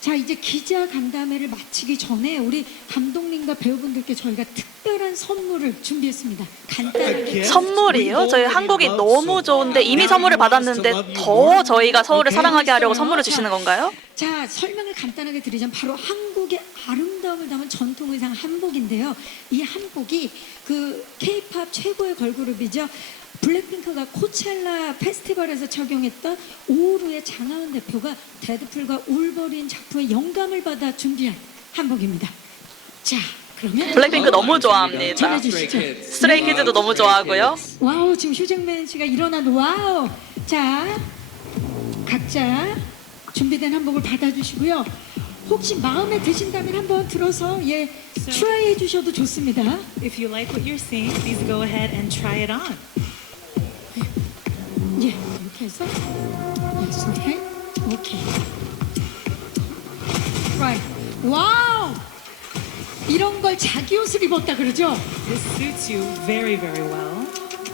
자 이제 기자 간담회를 마치기 전에 우리 감독님과 배우분들께 저희가 특별한 선물을 준비했습니다. 간단하게 선물이요? 저희 한국이 너무 좋은데 이미 선물을 받았는데 더 저희가 서울을 사랑하게 하려고 선물을 주시는 건가요? 자 설명을 간단하게 드리자면 바로 한국의 아름다움을 담은 전통 의상 한복인데요. 이 한복이 그 K-팝 최고의 걸그룹이죠. 블랙핑크가 코첼라 페스티벌에서 착용했던 오루의 장하은 대표가 데드풀과 울버린 작품의 영감을 받아 준비한 한복입니다. 자 그러면 블랙핑크 너무 좋아합니다. 전해주시죠. 스트레이 키즈도 너무 좋아하고요. 와우 지금 휴잭맨 씨가 일어난 와우 자 각자 준비된 한복을 받아주시고요 혹시 마음에 드신다면 한번 들어서 예 트라이 해주셔도 좋습니다 If you like what you're seeing, please go ahead and try it on. 예 이렇게 해서 yes, 오케이 오케이 right 와우 이런 걸 자기 옷을 입었다 그러죠 This suits you very, very well.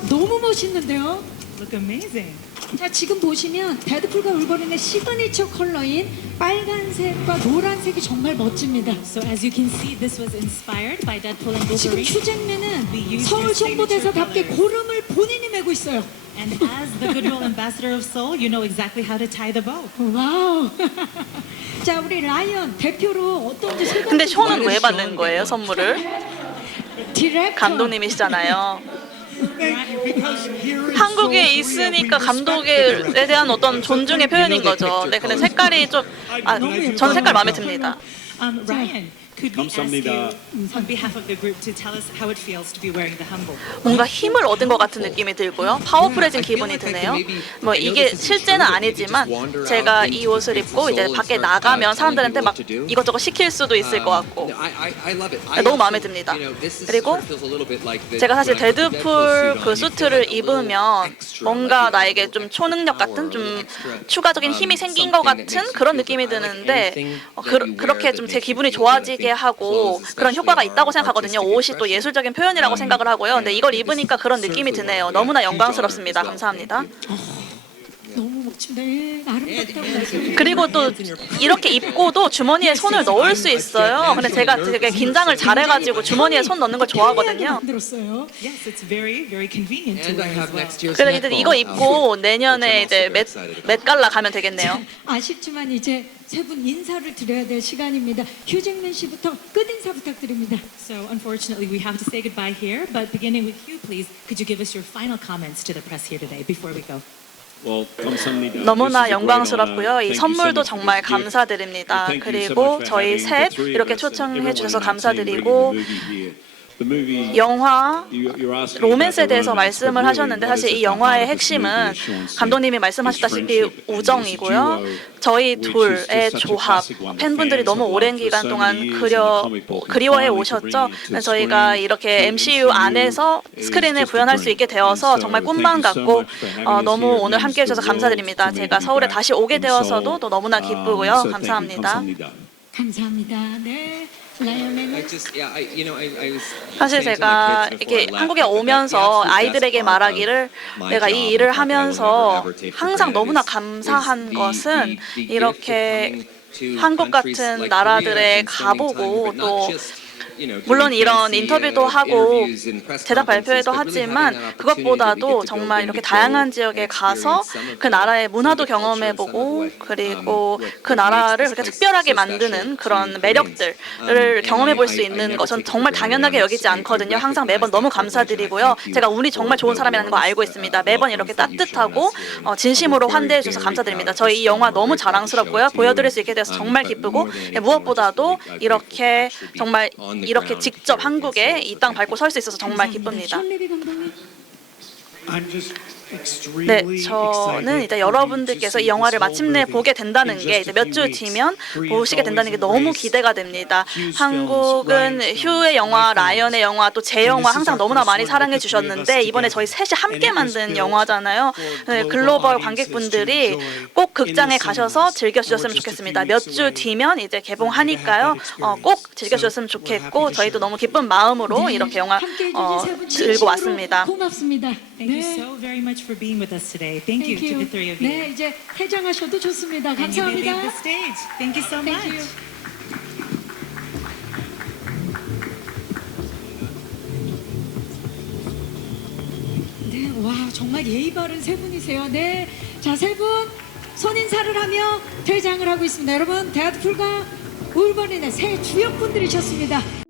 너무 멋있는데요 Look amazing. 자 지금 보시면 데드풀과 울버린의 시그니처 컬러인 빨간색과 노란색이 정말 멋집니다. So as you can see, this was inspired by Deadpool and 지금 Wolverine. 휴잭맨은 서울 홍보대사답게 고름을 본인이 메고 있어요. And as the goodwill ambassador of Seoul, you know exactly how to tie the bow. 와우. 자 우리 라이언 대표로 어떤지 소감 근데 좀 쇼는 왜 받는 거예요, 선물을? 디렉터. 감독님이시잖아요. 한국에 있으니까 감독에 대한 어떤 존중의 표현인 거죠. 네, 근데 색깔이 좀, 아, 저는 색깔 마음에 듭니다. Um, Ryan, could we ask you, 감사합니다. on behalf of the group, to tell us how it feels to be wearing the hanbok? 뭔가 힘을 얻은 것 같은 느낌이 들고요. 파워풀해진 기분이 드네요. 뭐 이게 실제는 아니지만 제가 이 옷을 입고 이제 밖에 나가면 사람들한테 막 이것저것 시킬 수도 있을 것 같고 너무 마음에 듭니다. 그리고 제가 사실 데드풀 그 수트를 입으면 뭔가 나에게 좀 초능력 같은 좀 추가적인 힘이 생긴 것 같은 그런 느낌이 드는데 어, 그, 그렇게 좀 제 기분이 좋아지게 하고 그런 효과가 있다고 생각하거든요. 옷이 또 예술적인 표현이라고 생각을 하고요. 근데 이걸 입으니까 그런 느낌이 드네요. 너무나 영광스럽습니다. 감사합니다. 예, 아름답다고 말씀. 그리고 또 이렇게 입고도 주머니에 손을 넣을 수 있어요. 근데 제가 되게 긴장을 잘해가지고 주머니에 손 넣는 걸 좋아하거든요. 만들었어요. Yes, it's very, very convenient to And I wear as have well. next year's 그래서 이제 이거 netball. 입고 내년에 이제 맷, 맷갈라 가면 되겠네요. 아쉽지만 이제 세 분 인사를 드려야 될 시간입니다. 휴잭맨 씨부터 끝 인사 부탁드립니다. So unfortunately, we have to say goodbye here, but beginning with you, please, could you give us your final comments to the press here today before we go? 너무나 영광스럽고요. 이 선물도 정말. 감사드립니다. 그리고 저희 셋 이렇게 초청해 주셔서 감사드리고 영화 로맨스에 대해서 말씀을 하셨는데 사실 이 영화의 핵심은 감독님이 말씀하셨다시피 우정이고요. 저희 둘의 조합 팬분들이 너무 오랜 기간 동안 그려 그리워해 오셨죠. 저희가 이렇게 MCU 안에서 a 구현할 수. 있게 되어서 정말 꿈만 같고 어, 너무 오늘 함께 해주셔서 감사드립니다. 제가 서울에 다시 오게 되어서도. 또 너무나 Um, 기쁘고요. 감사합니다. 감사합니다. 네, 사실 제가 이렇게 한국에 오면서 아이들에게 말하기를 내가 이 일을 하면서 항상 너무나 감사한 것은 이렇게 한국 같은 나라들에 가보고 또 물론 이런 인터뷰도 uh, 하고 대답 발표회도 하지만 그것보다도 정말 이렇게 다양한 지역에 가서 그 나라의 문화도 경험해보고 um, 그리고 그 나라를 그렇게 특별하게 만드는 그런 매력들을. Um, 경험해볼 수 있는 것은 정말 당연하게. 여기지 않거든요. 항상 매번 너무. 감사드리고요. 제가 운이 정말 좋은 사람이라는 거 알고 있습니다. uh, 매번 이렇게 따뜻하고. 어, 진심으로 환대해 주셔서 감사드립니다. 저희 이 영화. 너무 자랑스럽고요. 보여드릴 수 있게 돼서 Um, 정말 기쁘고 무엇보다도 이렇게 정말 이렇게 직접 한국에. 이 땅 밟고 설 수 있어서 정말 기쁩니다. 네, 저는 이제 여러분들께서 이 영화를 마침내 보게 된다는 게 이제 몇 주. 뒤면 보시게 된다는 게 너무 기대가 됩니다. 한국은 휴의 영화. 라이언의 영화, 또 제 영화 항상 너무나 많이 사랑해 주셨는데 이번에 저희. 셋이 함께 만든 영화잖아요. 네, 글로벌 관객분들이 꼭 극장에 가셔서. 즐겨주셨으면 좋겠습니다. 몇 주 뒤면 이제 개봉하니까요. 어, 꼭. 즐겨주셨으면 좋겠고 저희도 너무 기쁜 마음으로 네, 이렇게 영화 어, 들고 왔습니다. 고맙습니다. Thank you you 네. so very much for being with us today. Thank you to the three of you. 네, 이제 퇴장하셔도 좋습니다. And you may leave 감사합니다. the stage. Thank you so Thank much. you. 네, 와 정말 예의 바른 세 분이세요. 네, 자 세 분 손인사를 하며 퇴장을 하고 있습니다. 여러분 대하드 풀과 울버린의 새 주역분들이셨습니다.